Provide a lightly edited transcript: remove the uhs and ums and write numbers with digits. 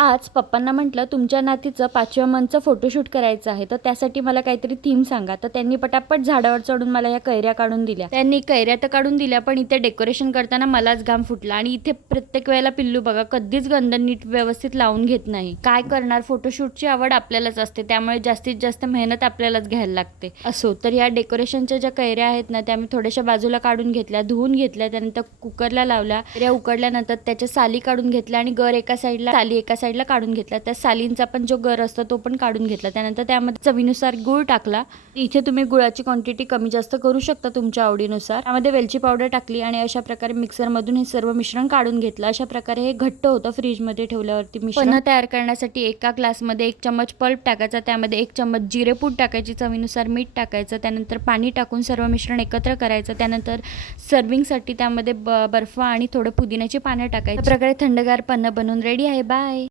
आज पप्पांना म्हटलं तुमच्या नातीचं 5व्या मंथचं फोटोशूट करायचं आहे, तर त्यासाठी मला काहीतरी थीम सांगा. तर त्यांनी पटापट झाडावर चढून मला या कैऱ्या काढून दिल्या. त्यांनी कैऱ्या तर काढून दिल्या, पण इथे डेकोरेशन करताना मलाच घाम फुटला. आणि इथे प्रत्येक वेळेला पिल्लू बघा कधीच गंध नीट व्यवस्थित लावून घेत नाही. काय करणार, फोटोशूटची आवड आपल्यालाच असते, त्यामुळे जास्तीत जास्त मेहनत आपल्यालाच घ्यायला लागते. असो, तर या डेकोरेशनच्या ज्या कैऱ्या आहेत ना, त्या मी थोड्याशा बाजूला काढून घेतल्या, धुवून घेतल्या, त्यानंतर कुकरला लावल्या. कैऱ्या उकडल्यानंतर त्याच्या साली काढून घेतल्या आणि गर एका साईडला, साली एका साईडला काढून घेतला. त्या सालींचा पण जो गर असतो तो पण काढून घेतला. त्यानंतर त्यामध्ये चवीनुसार गूळ टाकला. इथे तुम्ही गुळाची क्वांटिटी कमी जास्त करू शकता तुमच्या आवडीनुसार. त्यामध्ये वेलची पावडर टाकली आणि अशा प्रकारे मिक्सरमधून हे सर्व मिश्रण काढून घेतलं. अशा प्रकारे हे घट्ट होतं फ्रीजमध्ये ठेवल्यावरती. मिश्रण तयार करण्यासाठी एका ग्लासमध्ये 1 चम्मच पल्प टाकायचा, त्यामध्ये 1 चम्मच जिरेपूड टाकायची, चवीनुसार मीठ टाकायचं, त्यानंतर पाणी टाकून सर्व मिश्रण एकत्र करायचं. त्यानंतर सर्विंगसाठी त्यामध्ये बर्फ आणि थोडं पुदिन्याची पानं टाकायची. अशा प्रकारे थंडगार पन्नं बनवून रेडी आहे. बाय.